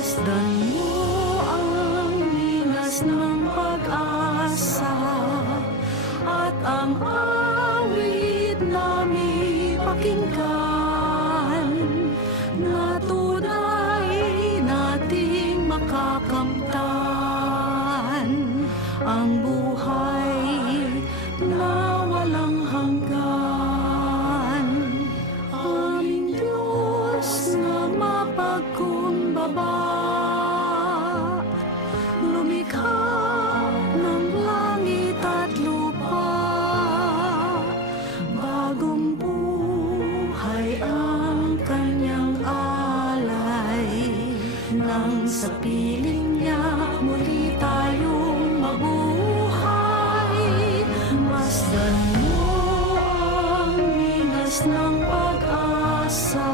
Masdan mo ang linas ng pag-asa at ang awit namin pakinggan na tunay nating makakamtan ang buhay na walang hanggan. Aming Diyos na mapagkumbaba, lumikha ng langit at lupa, bagong buhay ang kanyang alay, nang sa piling niya muli tayong mabuhay. Masdan mo ang linas ng pag-asa